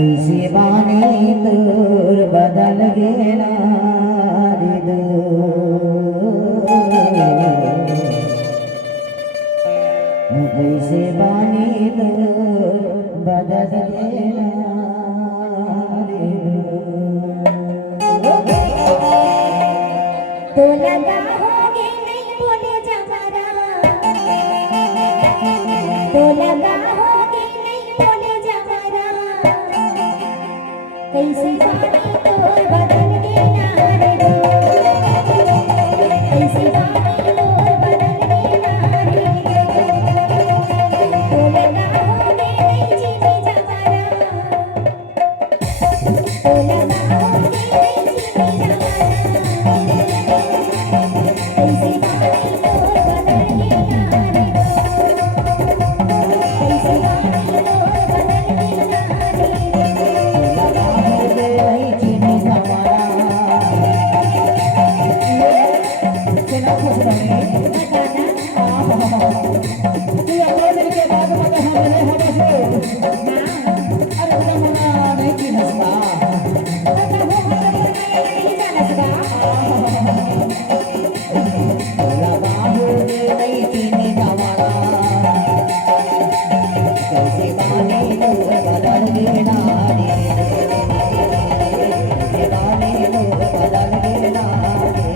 ऐसी बानी दूर बदल गेला कैसे बानी दूर बदल गेला तो लगा होगे नहीं बोले जमारा, तो लगा होगे नहीं बोले जमारा, कैसी बानी तोर बदल गेला रे दो, कैसी बानी तोर बदल गेला रे दो, तो लगा होगे नहीं जीने जमारा, तो लगा होगे नहीं जीने जमारा, कैसी बानी तोर बदल गेला रे दो, कैसी बानी तोर बदल गेला रे।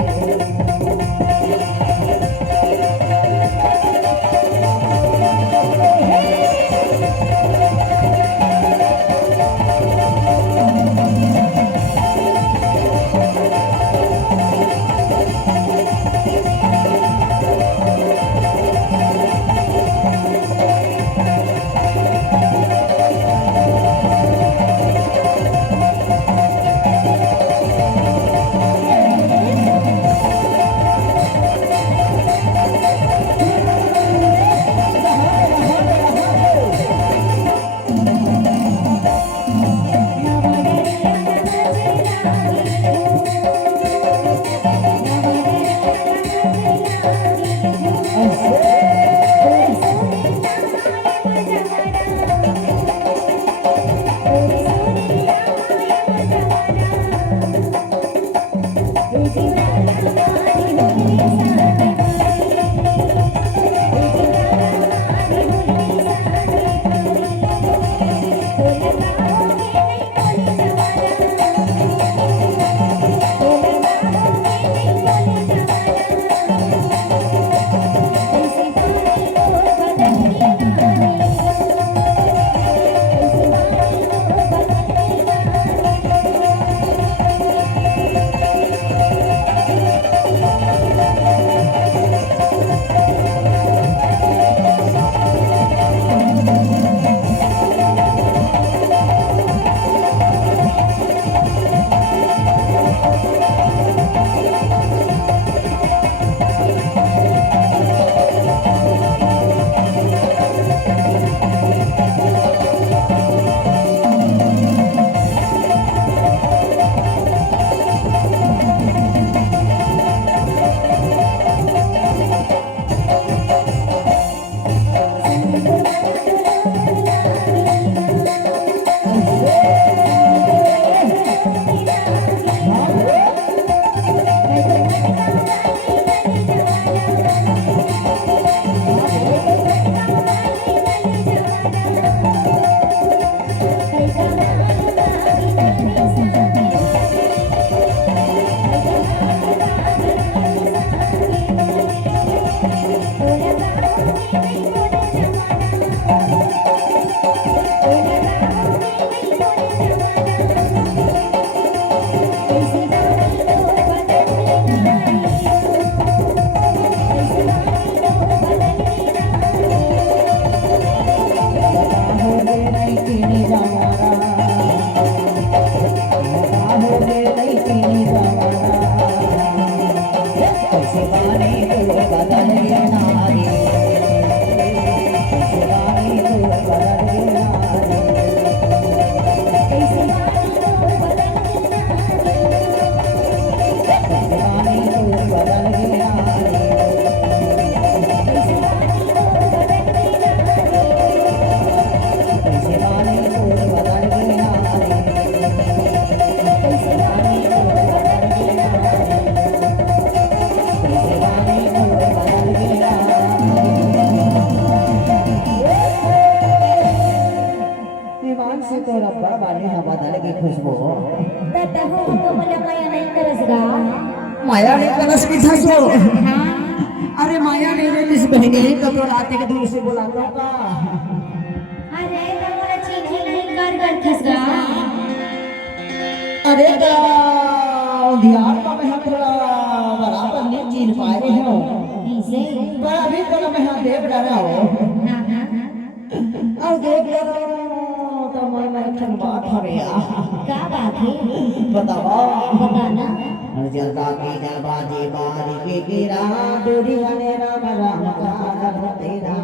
खुशबू तत हो तो मला माया नाही करस गा माया ने कलश की था सो हाँ अरे माया ने जिस बहने तो रात के दूर से बुलाता का अरे तो मला चिन्ह नहीं कर खस गा अरे ध्यान का मैं थोड़ा बराबर नहीं चीन पाए रहे हो ऐसे पर अभी तो मैं यहाँ देख रहा हूँ हाँ हाँ अब देख रहा हूँ तो मैं ठन बात हो गया क्या बात है बताओ बताना जलता की जलबाजी बारी की गिरा दूरी हने राम राम का तेरा